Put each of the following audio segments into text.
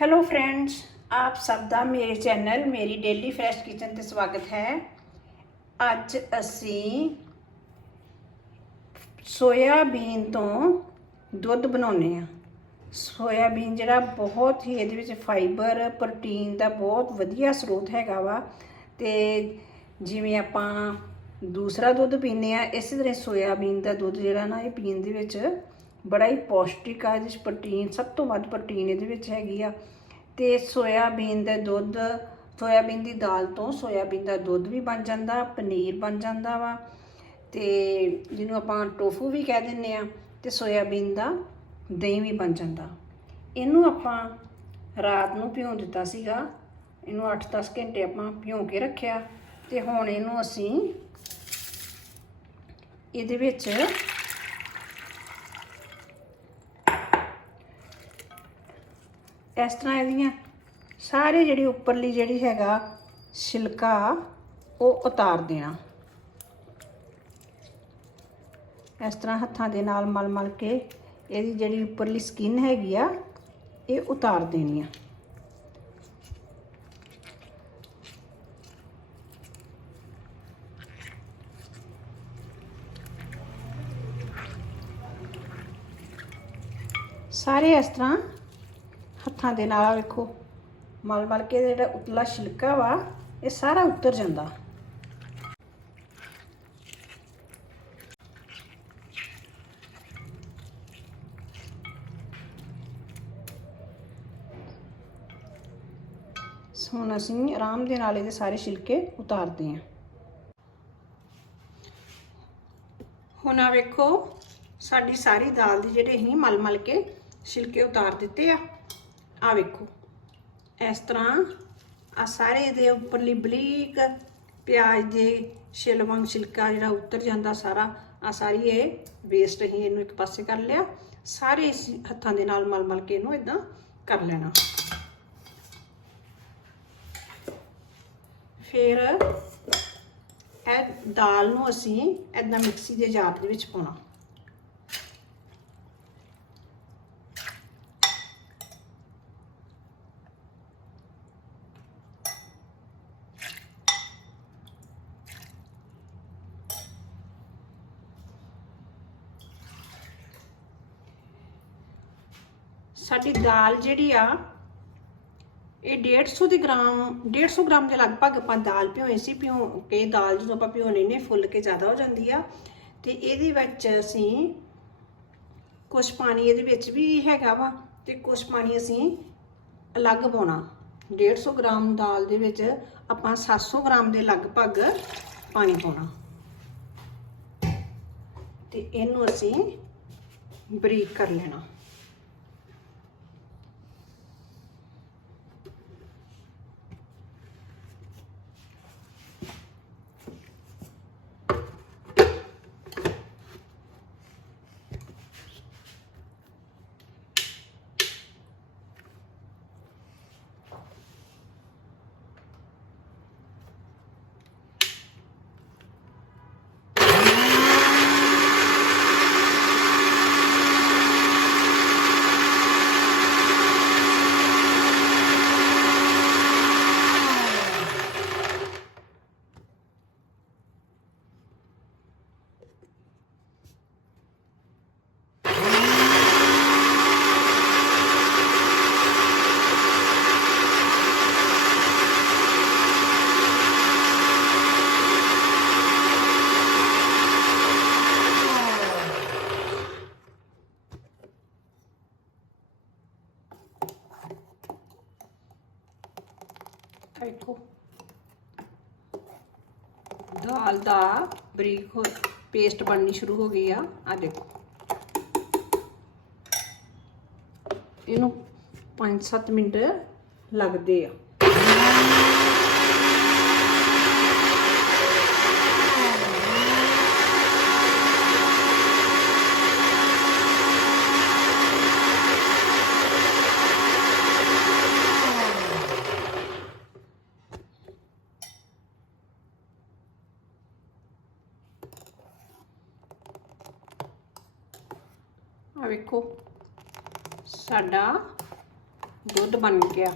Hello friends ਆਪ ਸਭ ਦਾ ਮੇਰੇ ਚੈਨਲ ਮੇਰੀ ਡੇਲੀ ਫਰੈਸ਼ ਕਿਚਨ ਤੇ ਸਵਾਗਤ ਹੈ। ਅੱਜ ਅਸੀਂ ਸੋਇਆਬੀਨ ਤੋਂ ਦੁੱਧ ਬਣਾਉਨੇ ਆ ਸੋਇਆਬੀਨ ਜਿਹੜਾ ਬਹੁਤ ਹੀ ਇਹਦੇ ਵਿੱਚ ਫਾਈਬਰ ਪ੍ਰੋਟੀਨ ਦਾ ਬਹੁਤ ਵਧੀਆ ਸਰੋਤ ਹੈਗਾ ਵਾ। ਤੇ ਜਿਵੇਂ ਆਪਾਂ ਦੂਸਰਾ ਦੁੱਧ ਪੀਂਦੇ ਆ ਇਸੇ ਤਰ੍ਹਾਂ ਸੋਇਆਬੀਨ ਦਾ ਦੁੱਧ ਜਿਹੜਾ ਨਾ ਇਹ ਪੀਣ ਦੇ ਵਿੱਚ ਬੜਾ ਹੀ ਪੌਸ਼ਟਿਕ ਆ ਇਹਦੇ ਵਿੱਚ ਪ੍ਰੋਟੀਨ ਸਭ ਤੋਂ ਵੱਧ ਪ੍ਰੋਟੀਨ ਇਹਦੇ ਵਿੱਚ ਹੈਗੀ ਆ। ਤੇ ਸੋਇਆਬੀਨ ਦਾ ਦੁੱਧ, ਸੋਇਆਬੀਨ ਦੀ ਦਾਲ ਤੋਂ ਸੋਇਆਬੀਨ ਦਾ ਦੁੱਧ ਵੀ ਬਣ ਜਾਂਦਾ, ਪਨੀਰ ਬਣ ਜਾਂਦਾ ਵਾ। ਤੇ ਜਿਹਨੂੰ ਆਪਾਂ ਟੋਫੂ ਵੀ ਕਹਿ ਦਿੰਨੇ ਆ, ਤੇ ਸੋਇਆਬੀਨ ਦਾ ਦਹੀਂ ਵੀ ਬਣ ਜਾਂਦਾ। ਇਹਨੂੰ ਆਪਾਂ ਰਾਤ ਨੂੰ ਭਿਉਂ ਦਿੱਤਾ ਸੀਗਾ, ਇਹਨੂੰ 8-10 ਘੰਟੇ ਆਪਾਂ ਭਿਉਂ ਕੇ ਰੱਖਿਆ, ਤੇ ਹੁਣ ਇਹਨੂੰ ਅਸੀਂ ਇਹਦੇ ਵਿੱਚ ਇਸ ਤਰ੍ਹਾਂ ਇਹਦੀਆਂ ਸਾਰੇ ਜਿਹੜੀ ਉੱਪਰਲੀ ਜਿਹੜੀ ਹੈਗਾ ਛਿਲਕਾ, ਉਹ ਉਤਾਰ ਦੇਣਾ। ਇਸ ਤਰ੍ਹਾਂ ਹੱਥਾਂ ਦੇ ਨਾਲ ਮਲ ਮਲ ਕੇ ਇਹਦੀ ਜਿਹੜੀ ਉੱਪਰਲੀ ਸਕਿਨ ਹੈਗੀ ਆ, ਇਹ ਉਤਾਰ ਦੇਣੀ ਆ। ਸਾਰੇ ਇਸ ਤਰ੍ਹਾਂ ਹੱਥਾਂ ਦੇ ਨਾਲ ਵੇਖੋ। ਮਲ ਮਲ ਕੇ ਜਿਹੜਾ ਉਤਲਾ ਛਿਲਕਾ ਵਾ, ਇਹ ਸਾਰਾ ਉਤਰ ਜਾਂਦਾ। ਹੁਣ ਅਸੀਂ ਆਰਾਮ ਦੇ ਨਾਲ ਇਹਦੇ ਸਾਰੇ ਛਿਲਕੇ ਉਤਾਰਦੇ ਹਾਂ। ਹੁਣ ਆ ਵੇਖੋ, ਸਾਡੀ ਸਾਰੀ ਦਾਲ ਦੀ ਜਿਹੜੇ ਅਸੀਂ ਮਲ ਮਲ ਕੇ ਛਿਲਕੇ ਉਤਾਰ ਦਿੱਤੇ ਆ। ਆ ਵੇਖੋ। ਇਸ ਤਰ੍ਹਾਂ ਆ ਸਾਰੇ ਇਹਦੇ ਉੱਪਰਲੀ ਬਰੀਕ ਪਿਆਜ਼ ਦੇ ਛਿਲ ਵਾਂਗ ਛਿਲਕਾ ਜਿਹੜਾ ਉਤਰ ਜਾਂਦਾ ਸਾਰਾ ਆ ਸਾਰੀ ਇਹ ਵੇਸਟ ਅਸੀਂ ਇਹਨੂੰ ਇੱਕ ਪਾਸੇ ਕਰ ਲਿਆ। ਸਾਰੇ ਇਸ ਹੱਥਾਂ ਦੇ ਨਾਲ ਮਲ ਮਲ ਕੇ ਇਹਨੂੰ ਇਦਾਂ ਕਰ ਲੈਣਾ। ਫਿਰ ਇਹ ਦਾਲ ਨੂੰ ਅਸੀਂ ਇਦਾਂ ਮਿਕਸੀ ਦੇ ਜਾਰ ਦੇ ਵਿੱਚ ਪਾਉਣਾ। ਸਾਡੀ ਦਾਲ ਜਿਹੜੀ ਆ, ਇਹ 150 ਦੇ ਗ੍ਰਾਮ 150 ਗ੍ਰਾਮ ਦੇ ਲਗਭਗ ਆਪਾਂ ਦਾਲ ਭਿਓਏ ਸੀ ਭਿਓ ਕੇ ਦਾਲ ਜਦੋਂ ਆਪਾਂ ਭਿਓਣੀ ਨੇ ਫੁੱਲ ਕੇ ਜ਼ਿਆਦਾ ਹੋ ਜਾਂਦੀ ਆ। ਤੇ ਇਹਦੇ ਵਿੱਚ ਅਸੀਂ ਕੁਝ ਪਾਣੀ ਇਹਦੇ ਵਿੱਚ ਵੀ ਹੈਗਾ ਵਾ ਤੇ ਕੁਝ ਪਾਣੀ ਅਸੀਂ ਅਲੱਗ ਪਾਉਣਾ। 150 ਗ੍ਰਾਮ ਦਾਲ ਦੇ ਵਿੱਚ ਆਪਾਂ 700 ਗ੍ਰਾਮ ਦੇ ਲਗਭਗ ਪਾਣੀ ਪਾਉਣਾ। ਤੇ ਇਹਨੂੰ ਅਸੀਂ ਬਰੀਕ ਕਰ ਲੈਣਾ ਦੇਖੋ ਦਾਲ ਦਾ ਬਰੀਕ ਹੋ ਪੇਸਟ ਬਣਨੀ ਸ਼ੁਰੂ ਹੋ ਗਈ ਆ। ਆ ਦੇਖੋ। ਇਹਨੂੰ 5-7 ਮਿੰਟ ਲੱਗਦੇ ਆ। ਆ ਵੇਖੋ, ਸਾਡਾ ਦੁੱਧ ਬਣ ਗਿਆ।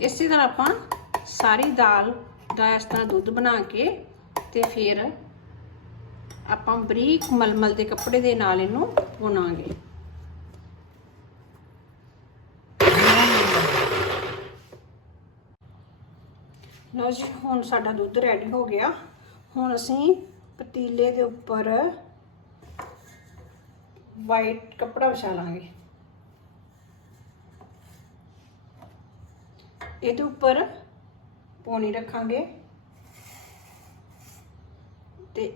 ਇਸੇ ਤਰ੍ਹਾਂ ਆਪਾਂ ਸਾਰੀ ਦਾਲ ਦਾ ਇਸ ਤਰ੍ਹਾਂ ਦੁੱਧ ਬਣਾ ਕੇ ਤੇ ਫਿਰ ਆਪਾਂ ਬਰੀਕ ਮਲਮਲ ਦੇ ਕੱਪੜੇ ਦੇ ਨਾਲ ਇਹਨੂੰ ਭੁਨਾਂਗੇ। ਲਓ ਜੀ, ਹੁਣ ਸਾਡਾ ਦੁੱਧ ਰੈਡੀ ਹੋ ਗਿਆ। ਹੁਣ ਅਸੀਂ ਪਤੀਲੇ ਦੇ ਉੱਪਰ ਵਾਈਟ ਕੱਪੜਾ ਵਿਛਾ ਲਾਂਗੇ। ਇਹਦੇ ਉੱਪਰ ਪੌਣੀ ਰੱਖਾਂਗੇ ਤੇ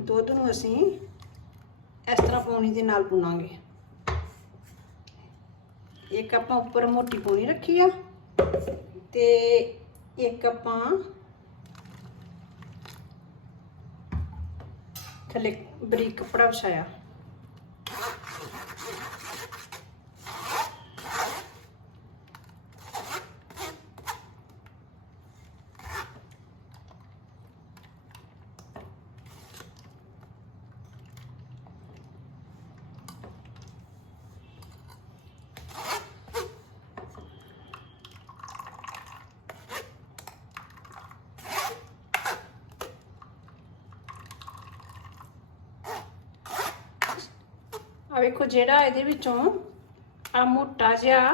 ਦੁੱਧ ਨੂੰ ਅਸੀਂ ਇਸ ਤਰ੍ਹਾਂ ਪੌਣੀ ਦੇ ਨਾਲ ਪੁਣਾਂਗੇ ਇੱਕ ਆਪਾਂ ਉੱਪਰ ਮੋਟੀ ਪੌਣੀ ਰੱਖੀ ਆ ਤੇ ਇੱਕ ਆਪਾਂ ਥੱਲੇ ਬਰੀਕ ਕੱਪੜਾ ਵਿਛਾਇਆ ਵੇਖੋ ਜਿਹੜਾ ਇਹਦੇ ਵਿੱਚੋਂ ਆ ਮੋਟਾ ਜਿਹਾ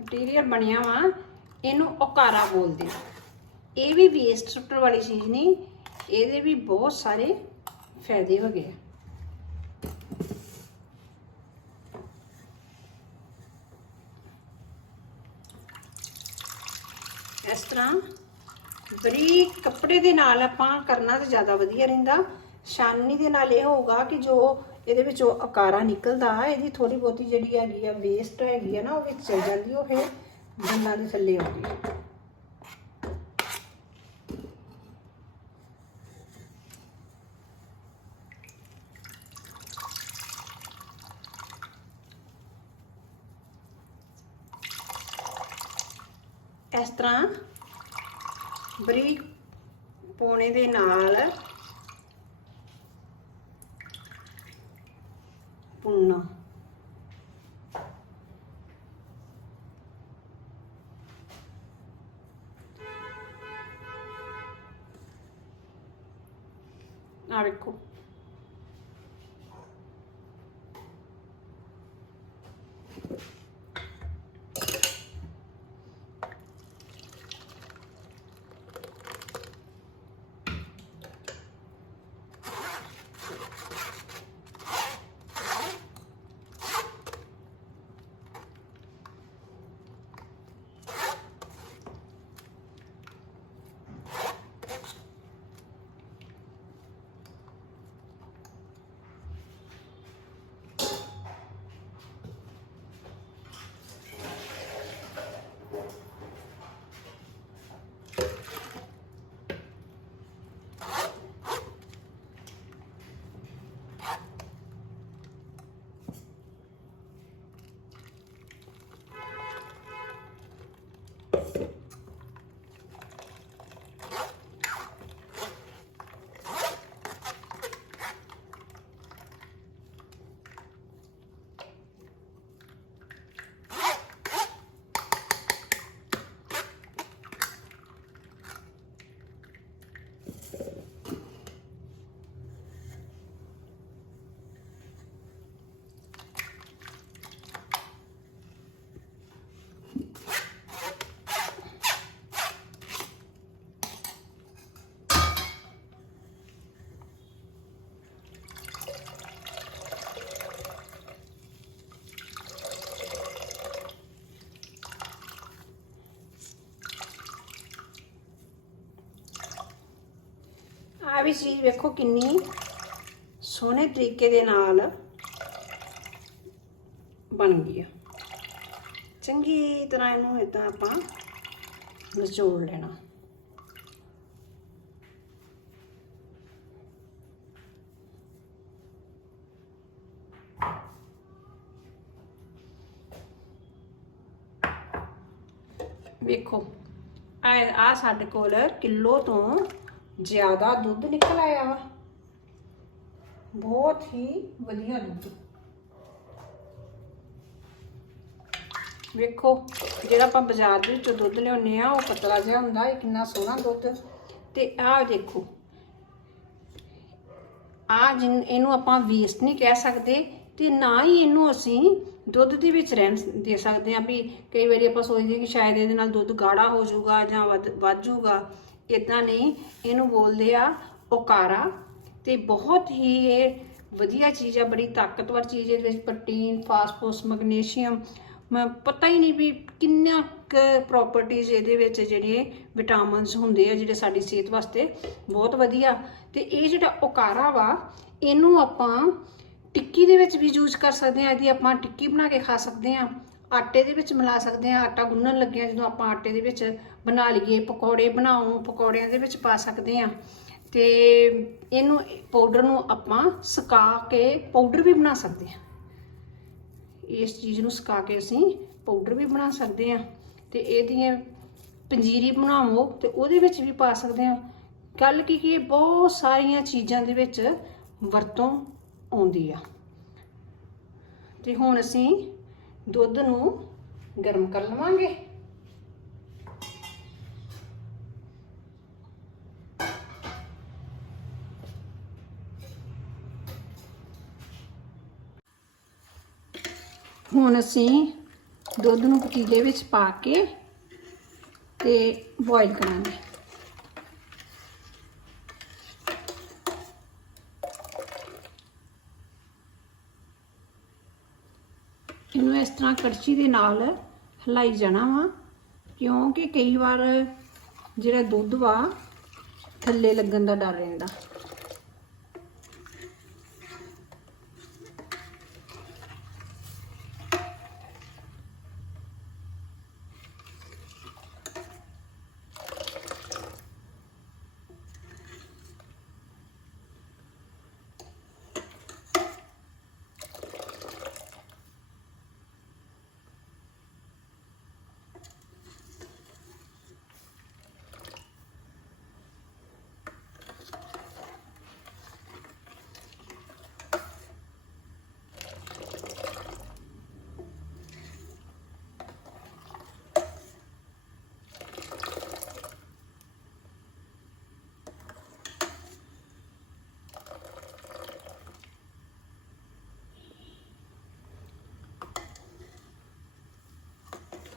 ਮਟੀਰੀਅਲ ਬਣਿਆ ਵਾ, ਇਹਨੂੰ ਓਕਾਰਾ ਬੋਲਦੇ ਆ। ਇਹ ਵੀ ਵੇਸਟ ਸੁੱਟਣ ਵਾਲੀ ਚੀਜ਼ ਨਹੀਂ, ਇਹਦੇ ਵੀ ਬਹੁਤ ਸਾਰੇ ਫਾਇਦੇ ਹੋ ਗਏ ਇਸ ਤਰ੍ਹਾਂ ਬਰੀਕ ਕੱਪੜੇ ਦੇ ਨਾਲ ਆਪਾਂ ਕਰਨਾ ਤਾਂ ਜ਼ਿਆਦਾ ਵਧੀਆ ਰਹਿੰਦਾ ਛਾਨਣੀ ਦੇ ਨਾਲ ਇਹ ਹੋਊਗਾ ਕਿ ਜੋ ਇਹਦੇ ਵਿੱਚੋਂ ਆਕਾਰਾ ਨਿਕਲਦਾ, ਇਹਦੀ ਥੋੜੀ ਬਹੁਤੀ ਜਿਹੜੀ ਹੈਗੀ ਆ ਵੇਸਟ ਹੈਗੀ ਆ ਨਾ, ਉਹ ਵਿੱਚ ਚਲ ਜਾਂਦੀ, ਉਹ ਫਿਰ ਦੰਦਾਂ ਦੇ ਥੱਲੇ ਆਉਂਦੀ ਇਸ ਤਰ੍ਹਾਂ ਬਰੀਕ ਪੌਣੇ ਦੇ ਨਾਲ ਪੁੰਨਾ ਆ ਵੇਖੋ ਆ ਵੀ ਚੀਜ਼ ਵੇਖੋ ਕਿੰਨੀ ਸੋਹਣੇ ਤਰੀਕੇ ਦੇ ਨਾਲ ਬਣ ਗਈ ਚੰਗੀ ਤਰ੍ਹਾਂ ਇਹਨੂੰ ਇਦਾਂ ਆਪਾਂ ਨਿਚੋੜ ਲੈਣਾ। ਵੇਖੋ ਆ ਆ ਸਾਡੇ ਕੋਲ ਕਿਲੋ ਤੋਂ ਜ਼ਿਆਦਾ ਦੁੱਧ ਨਿਕਲ ਆਇਆ ਵਾ। ਬਹੁਤ ਹੀ ਵਧੀਆ ਦੁੱਧ। ਵੇਖੋ, ਜਿਹੜਾ ਆਪਾਂ ਬਾਜ਼ਾਰ ਦੇ ਵਿੱਚੋਂ ਦੁੱਧ ਲਿਆਉਂਦੇ ਆ ਉਹ ਪਤਲਾ ਜਿਹਾ ਹੁੰਦਾ, ਇਹ ਕਿੰਨਾ ਸੋਹਣਾ ਦੁੱਧ। ਤੇ ਆਹ ਦੇਖੋ ਆ ਜਿਨ, ਇਹਨੂੰ ਆਪਾਂ ਵੇਸਟ ਨਹੀਂ ਕਹਿ ਸਕਦੇ, ਤੇ ਨਾ ਹੀ ਇਹਨੂੰ ਅਸੀਂ ਦੁੱਧ ਦੇ ਵਿੱਚ ਰਹਿਣ ਦੇ ਸਕਦੇ ਆ ਵੀ ਕਈ ਵਾਰੀ ਆਪਾਂ ਸੋਚਦੇ ਕਿ ਸ਼ਾਇਦ ਇਹਦੇ ਨਾਲ ਦੁੱਧ ਗਾੜਾ ਹੋ ਜਾਊਗਾ ਜਾਂ ਵੱਧ ਵੱਧ ਜਾਊਗਾ। ਇਦਾਂ ਨਹੀਂ ਇਹਨੂੰ ਬੋਲਦੇ ਆ ਓਕਾਰਾ। ਤੇ ਬਹੁਤ ਹੀ ਇਹ ਵਧੀਆ ਚੀਜ਼ ਆ, ਬੜੀ ਤਾਕਤਵਰ ਚੀਜ਼ ਇਹਦੇ ਵਿੱਚ, ਪ੍ਰੋਟੀਨ, ਫਾਸਫੋਰਸ, ਮੈਗਨੀਸ਼ੀਅਮ, ਮੈਂ, ਪਤਾ ਹੀ ਨਹੀਂ ਵੀ ਕਿੰਨਾ ਕੁ ਪ੍ਰੋਪਰਟੀਜ਼ ਇਹਦੇ ਵਿੱਚ ਜਿਹੜੇ ਵਿਟਾਮਿਨਸ ਹੁੰਦੇ ਆ, ਜਿਹੜੇ ਸਾਡੀ ਸਿਹਤ ਵਾਸਤੇ ਬਹੁਤ ਵਧੀਆ। ਤੇ ਇਹ ਜਿਹੜਾ ਓਕਾਰਾ ਵਾ, ਇਹਨੂੰ ਆਪਾਂ ਟਿੱਕੀ ਦੇ ਵਿੱਚ ਵੀ ਯੂਜ਼ ਕਰ ਸਕਦੇ ਆ, ਇਹਦੀ ਆਪਾਂ ਟਿੱਕੀ ਬਣਾ ਕੇ ਖਾ ਸਕਦੇ ਆ। ਆਟੇ ਦੇ ਵਿੱਚ ਮਿਲਾ ਸਕਦੇ ਆ ਆਟਾ ਗੁੰਨਣ ਲੱਗਿਆ ਜਦੋਂ ਆਪਾਂ ਆਟੇ ਦੇ ਵਿੱਚ ਬਣਾ ਲਈਏ। ਪਕੌੜੇ ਬਣਾਉ, ਪਕੌੜਿਆਂ ਦੇ ਵਿੱਚ ਪਾ ਸਕਦੇ ਆ ਤੇ ਇਹਨੂੰ ਪਾਊਡਰ ਨੂੰ ਆਪਾਂ ਸੁਕਾ ਕੇ ਪਾਊਡਰ ਵੀ ਬਣਾ ਸਕਦੇ ਆ ਇਸ ਚੀਜ਼ ਨੂੰ ਸੁਕਾ ਕੇ ਅਸੀਂ ਪਾਊਡਰ ਵੀ ਬਣਾ ਸਕਦੇ ਆ ਤੇ ਇਹਦੀਆਂ ਪੰਜੀਰੀ ਬਣਾਵੋ ਤੇ ਉਹਦੇ ਵਿੱਚ ਵੀ ਪਾ ਸਕਦੇ ਆ ਗੱਲ ਕੀ ਕੀ ਬਹੁਤ ਸਾਰੀਆਂ ਚੀਜ਼ਾਂ ਦੇ ਵਿੱਚ ਵਰਤੋਂ ਆਉਂਦੀ ਆ। ਤੇ ਹੁਣ ਅਸੀਂ ਦੁੱਧ ਨੂੰ ਗਰਮ ਕਰ ਲਵਾਂਗੇ। ਹੁਣ ਅਸੀਂ ਦੁੱਧ ਨੂੰ ਪਤੀਲੇ ਵਿੱਚ ਪਾ ਕੇ ਤੇ ਬੋਇਲ ਕਰਾਂਗੇ ਇਹਨੂੰ ਇਸ ਤਰ੍ਹਾਂ ਕੜਛੀ ਦੇ ਨਾਲ ਹਿਲਾਈ ਜਾਣਾ ਵਾ, ਕਿਉਂਕਿ ਕਈ ਵਾਰ ਜਿਹੜਾ ਦੁੱਧ ਵਾ ਥੱਲੇ ਲੱਗਣ ਦਾ ਡਰ ਰਹਿੰਦਾ।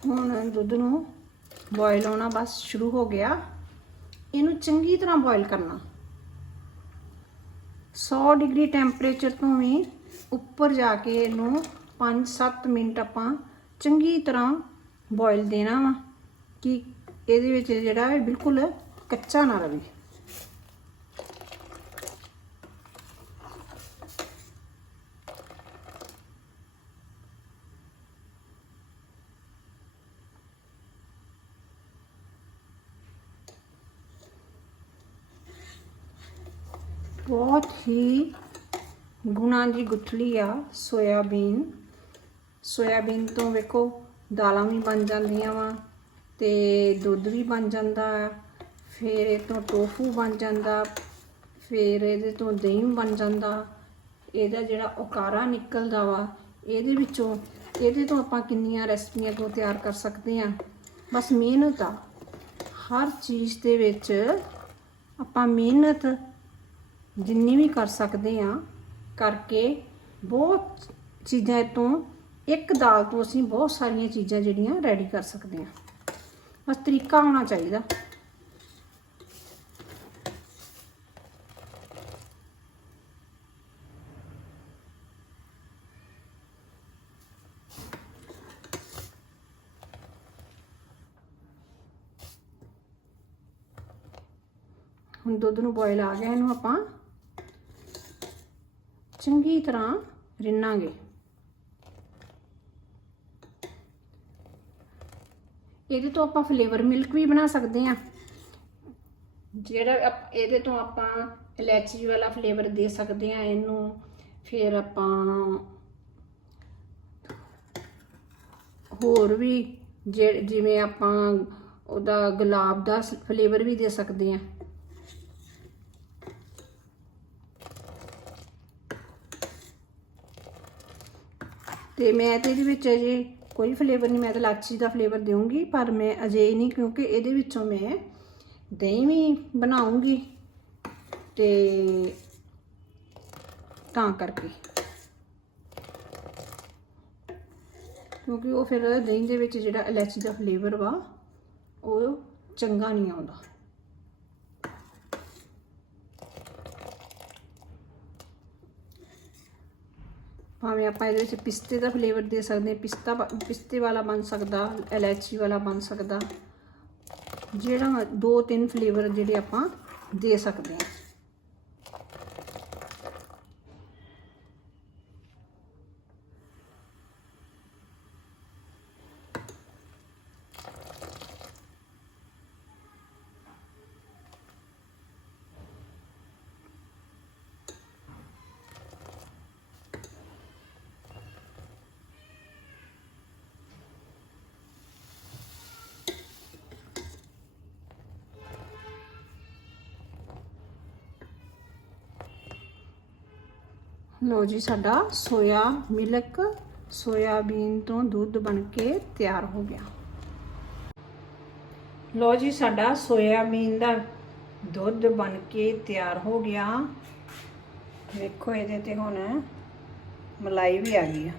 ਹੁਣ ਦੁੱਧ ਨੂੰ ਬੋਇਲ ਹੋਣਾ ਬਸ ਸ਼ੁਰੂ ਹੋ ਗਿਆ। ਇਹਨੂੰ ਚੰਗੀ ਤਰ੍ਹਾਂ ਬੋਇਲ ਕਰਨਾ। 100 ਡਿਗਰੀ ਟੈਂਪਰੇਚਰ ਤੋਂ ਵੀ ਉੱਪਰ ਜਾ ਕੇ ਇਹਨੂੰ 5-7 ਮਿੰਟ ਆਪਾਂ ਚੰਗੀ ਤਰ੍ਹਾਂ ਬੋਇਲ ਦੇਣਾ ਵਾ ਕਿ ਇਹਦੇ ਵਿੱਚ ਜਿਹੜਾ ਬਿਲਕੁਲ ਕੱਚਾ ਨਾ ਰਵੇ ਬਹੁਤ ਹੀ ਗੁਣਾਂ ਦੀ ਗੁਠਲੀ ਆ, ਸੋਇਆਬੀਨ। ਸੋਇਆਬੀਨ ਤੋਂ ਵੇਖੋ, ਦਾਲਾਂ ਵੀ ਬਣ ਜਾਂਦੀਆਂ ਵਾ ਤੇ ਦੁੱਧ ਵੀ ਬਣ ਜਾਂਦਾ ਆ। ਫਿਰ ਇਹ ਤੋਂ ਟੋਫੂ ਬਣ ਜਾਂਦਾ, ਫਿਰ ਇਹਦੇ ਤੋਂ ਦਹੀਂ ਬਣ ਜਾਂਦਾ। ਇਹਦਾ ਜਿਹੜਾ ਉਕਾਰਾ ਨਿਕਲਦਾ ਵਾ, ਇਹਦੇ ਵਿੱਚੋਂ, ਇਹਦੇ ਤੋਂ ਆਪਾਂ ਕਿੰਨੀਆਂ ਰੈਸਪੀਆਂ ਤੋਂ ਤਿਆਰ ਕਰ ਸਕਦੇ ਆ? ਬਸ ਮਿਹਨਤ ਆ। ਹਰ ਚੀਜ਼ ਦੇ ਵਿੱਚ ਆਪਾਂ ਮਿਹਨਤ ਜਿੰਨੀ ਵੀ ਕਰ ਸਕਦੇ ਆ ਕਰਕੇ ਬਹੁਤ ਚੀਜ਼ਾਂ ਇਹ ਤੋਂ ਇੱਕ ਦਾਲ ਤੋਂ ਅਸੀਂ ਬਹੁਤ ਸਾਰੀਆਂ ਚੀਜ਼ਾਂ ਜਿਹੜੀਆਂ ਰੈਡੀ ਕਰ ਸਕਦੇ ਆ ਬਸ ਤਰੀਕਾ ਹੋਣਾ ਚਾਹੀਦਾ। ਹੁਣ ਦੁੱਧ ਨੂੰ ਬੋਇਲ ਆ ਗਿਆ, ਇਹਨੂੰ ਆਪਾਂ ਚੰਗੀ ਤਰ੍ਹਾਂ ਰਿੰਨਾਂਗੇ। ਇਹਦੇ ਤੋਂ ਆਪਾਂ ਫਲੇਵਰ ਮਿਲਕ ਵੀ ਬਣਾ ਸਕਦੇ ਆ ਜਿਹੜਾ ਇਹਦੇ ਤੋਂ ਆਪਾਂ ਇਲਾਇਚੀ ਵਾਲਾ ਫਲੇਵਰ ਦੇ ਸਕਦੇ ਆ ਇਹਨੂੰ। ਫਿਰ ਆਪਾਂ ਹੋਰ ਵੀ ਜਿਵੇਂ ਆਪਾਂ ਉਹਦਾ ਗੁਲਾਬ ਦਾ ਫਲੇਵਰ ਵੀ ਦੇ ਸਕਦੇ ਆ ਤੇ ਮੈਂ ਤੇ ਇਹਦੇ ਵਿੱਚ ਅਜੇ ਕੋਈ ਫਲੇਵਰ ਨਹੀਂ, ਮੈਂ ਤਾਂ ਲਾਚੀ ਦਾ ਫਲੇਵਰ ਦੇਵਾਂਗੀ ਪਰ ਮੈਂ ਅਜੇ ਨਹੀਂ, ਕਿਉਂਕਿ ਇਹਦੇ ਵਿੱਚੋਂ ਮੈਂ ਦਹੀਂ ਵੀ ਬਣਾਉਂਗੀ ਤੇ ਤਾਂ ਕਰਕੇ। ਕਿਉਂਕਿ ਉਹ ਫਿਰ ਦਹੀਂ ਦੇ ਵਿੱਚ ਜਿਹੜਾ ਇਲਾਚੀ ਦਾ ਫਲੇਵਰ ਵਾ, ਉਹ ਚੰਗਾ ਨਹੀਂ ਆਉਂਦਾ। ਭਾਵੇਂ ਆਪਾਂ ਇਹਦੇ ਵਿੱਚ ਪਿਸਤੇ ਦਾ ਫਲੇਵਰ ਦੇ ਸਕਦੇ ਪਿਸਤਾ ਵਾ- ਪਿਸਤੇ ਵਾਲਾ ਬਣ ਸਕਦਾ, ਇਲਾਇਚੀ ਵਾਲਾ ਬਣ ਸਕਦਾ। ਜਿਹੜਾ ਦੋ ਤਿੰਨ ਫਲੇਵਰ ਜਿਹੜੇ ਆਪਾਂ ਦੇ ਸਕਦੇ ਹਾਂ। ਲੋ ਜੀ, ਸਾਡਾ ਸੋਇਆ ਮਿਲਕ, ਸੋਇਆਬੀਨ ਤੋਂ ਦੁੱਧ ਬਣ ਕੇ ਤਿਆਰ ਹੋ ਗਿਆ। ਲੋ ਜੀ, ਸਾਡਾ ਸੋਇਆਬੀਨ ਦਾ ਦੁੱਧ ਬਣ ਕੇ ਤਿਆਰ ਹੋ ਗਿਆ। ਵੇਖੋ ਇਹਦੇ ਤੇ ਹੁਣ ਮਲਾਈ ਵੀ ਆ ਗਈ ਆ।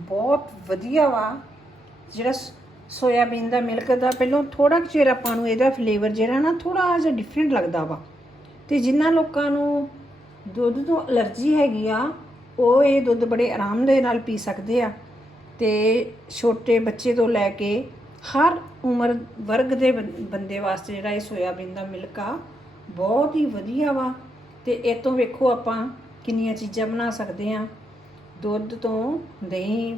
ਬਹੁਤ ਵਧੀਆ ਵਾ। ਜਿਹੜਾ ਸ- ਸੋਇਆਬੀਨ ਦਾ ਮਿਲਕ ਦਾ ਪਹਿਲਾਂ ਥੋੜਾ ਚਿਰ ਆਪਾਂ ਨੂੰ ਇਹਦਾ ਫਲੇਵਰ ਜਿਹੜਾ ਨਾ ਥੋੜਾ ਜਿਹਾ ਡਿਫਰੈਂਟ ਲੱਗਦਾ ਵਾ। ਤੇ ਜਿਨ੍ਹਾਂ ਲੋਕਾਂ ਨੂੰ ਦੁੱਧ ਤੋਂ ਅਲਰਜੀ ਹੈਗੀ ਆ, ਉਹ ਇਹ ਦੁੱਧ ਬੜੇ ਆਰਾਮ ਦੇ ਨਾਲ ਪੀ ਸਕਦੇ ਆ। ਤੇ ਛੋਟੇ ਬੱਚੇ ਤੋਂ ਲੈ ਕੇ ਹਰ ਉਮਰ ਵਰਗ ਦੇ ਬੰ- ਬੰਦੇ ਵਾਸਤੇ ਜਿਹੜਾ ਇਹ ਸੋਇਆਬੀਨ ਦਾ ਮਿਲਕ ਆ, ਬਹੁਤ ਹੀ ਵਧੀਆ ਵਾ। ਤੇ ਇਹ ਤੋਂ ਵੇਖੋ ਆਪਾਂ ਕਿੰਨੀਆਂ ਚੀਜ਼ਾਂ ਬਣਾ ਸਕਦੇ ਆ। ਦੁੱਧ ਤੋਂ ਦਹੀਂ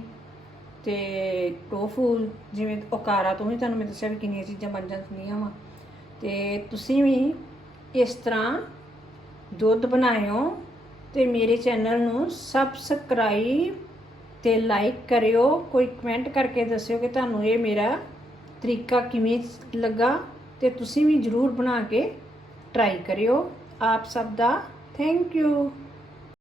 ਤੇ ਟੋਫੂ ਜਿਵੇਂ ਓਕਾਰਾ, ਤੋਂ ਵੀ ਤੁਹਾਨੂੰ ਮੈਂ ਦੱਸਿਆ ਵੀ ਕਿੰਨੀਆਂ ਚੀਜ਼ਾਂ ਬਣ ਜਾਂਦੀਆਂ ਵਾ। ਤੇ ਤੁਸੀਂ ਵੀ ਇਸ ਤਰ੍ਹਾਂ ਦੁੱਧ ਬਣਾਇਓ ਤੇ ਮੇਰੇ ਚੈਨਲ ਨੂੰ ਸਬਸਕ੍ਰਾਈਬ ਤੇ ਲਾਈਕ ਕਰਿਓ। ਕੋਈ ਕਮੈਂਟ ਕਰਕੇ ਦੱਸਿਓ ਕਿ ਤੁਹਾਨੂੰ ਇਹ ਮੇਰਾ ਤਰੀਕਾ ਕਿਵੇਂ ਲੱਗਾ ਤੇ ਤੁਸੀਂ ਵੀ ਜਰੂਰ ਬਣਾ ਕੇ ਟਰਾਈ ਕਰਿਓ। ਆਪ ਸਭ ਦਾ ਥੈਂਕ ਯੂ